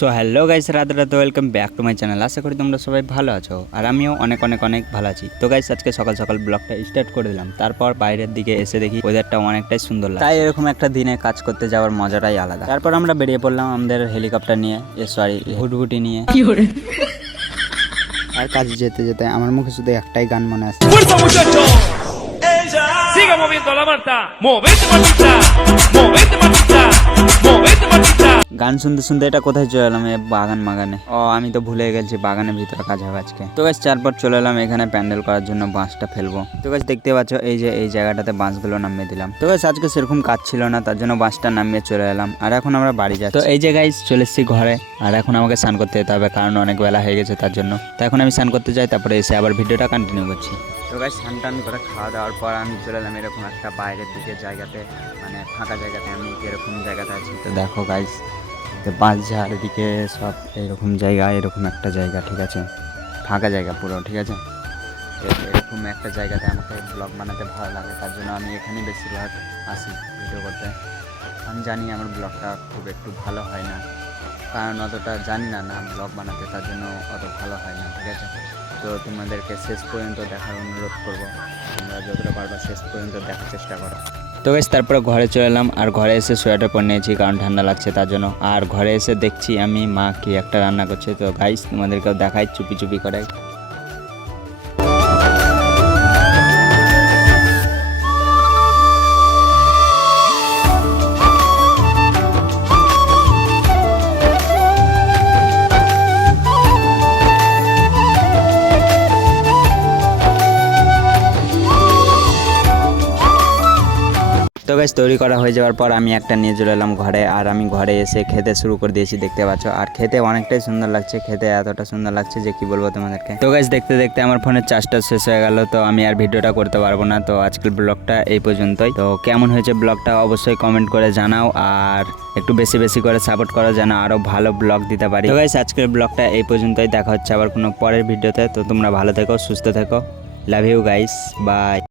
So hello guys রাত রাত welcome back to my channel আশা করি তোমরা সবাই ভালো আছো আর আমিও অনেক অনেক অনেক ভালো আছি তো গাইস আজকে সকাল সকাল ব্লগটা স্টার্ট করে দিলাম তারপর বাইরের দিকে এসে দেখি ওয়েদারটা অনেকটাই সুন্দর লাগে তাই এরকম একটা দিনে কাজ করতে যাওয়ার মজাটাই আলাদা তারপর আমরা বেরিয়ে পড়লাম আমাদের হেলিকপ্টার নিয়ে এ সরি হুটগুটি নিয়ে আর কাজে যেতে যেতে আমার মুখে শুধু একটাই গান মনে আসছে ¡Fuerza, muchachos! Siga moviendo la Marta. ¡Movete, Martita! ¡Movete, Martita! গান শুনতে শুনতে এটা কোথায় চলে এলাম? বাগান বাগানে ও, আমি তো ভুলে গেছি, বাগানের ভিতরে কাজ হবে আজকে। তো গাছ চারপর চলে এলাম, এখানে প্যান্ডেল করার জন্য বাঁশটা ফেলব। তো গাছ দেখতে পাচ্ছ, এই যে, এই জায়গাটাতে বাঁশগুলো নামিয়ে দিলাম। তো গাছ আজকে সেরকম কাজ ছিল না, তার জন্য বাঁশটা নামিয়ে চলে এলাম। আর এখন আমরা বাড়ি যাচ্ছি। তো এই যে গাইস চলে এসেছি ঘরে। আর এখন আমাকে স্নান করতে যেতে হবে, কারণ অনেক বেলা হয়ে গেছে তার জন্য। তো এখন আমি স্নান করতে যাই, তারপরে এসে আবার ভিডিওটা কন্টিনিউ করছি। তো গাছ স্নান টান করে খাওয়া দাওয়ার পর আমি চলে এলাম এরকম একটা বাইরের দিকে জায়গাতে মানে ফাঁকা জায়গাতে, আমি এরকম জায়গাতে আছি। তো দেখো গাইস তো বাঁশঝাড় এদিকে সব এরকম জায়গা, এরকম একটা জায়গা, ঠিক আছে? ফাঁকা জায়গা পুরো, ঠিক আছে? এরকম একটা জায়গাতে আমাকে ব্লগ বানাতে ভালো লাগে, তার জন্য আমি এখানে বেশিরভাগ আসি ভিডিও করতে। আমি জানি আমার ব্লগটা খুব একটু ভালো হয় না, কারণ অতটা জানি না না ব্লগ বানাতে, তার জন্য অত ভালো হয় না, ঠিক আছে? তো তোমাদেরকে শেষ পর্যন্ত দেখার অনুরোধ করব, তোমরা যতটা পারবা শেষ পর্যন্ত দেখার চেষ্টা করো। তো বেশ তারপরে ঘরে চলে এলাম আর ঘরে এসে সোয়েটার পরে নিয়েছি কারণ ঠান্ডা লাগছে তার জন্য। আর ঘরে এসে দেখছি আমি মা কি একটা রান্না করছে। তো গাইস তোমাদেরকেও দেখাই চুপি চুপি করে। তো গাছ তৈরি করা হয়ে যাওয়ার পর আমি একটা নিয়ে চলে এলাম ঘরে, আর আমি ঘরে এসে খেতে শুরু করে দিয়েছি, দেখতে পাচ্ছ। আর খেতে অনেকটাই সুন্দর লাগছে, খেতে এতটা সুন্দর লাগছে যে কি বলব তোমাদেরকে। তো গাছ দেখতে দেখতে আমার ফোনের চার্জটা শেষ হয়ে গেল, তো আমি আর ভিডিওটা করতে পারব না। তো আজকের ব্লগটা এই পর্যন্তই। তো কেমন হয়েছে ব্লগটা অবশ্যই কমেন্ট করে জানাও, আর একটু বেশি বেশি করে সাপোর্ট করো, যেন আরও ভালো ব্লগ দিতে পারি। তো গাইস আজকের ব্লগটা এই পর্যন্তই, দেখা হচ্ছে আবার কোনো পরের ভিডিওতে। তো তোমরা ভালো থেকো, সুস্থ থেকো। Love you guys bye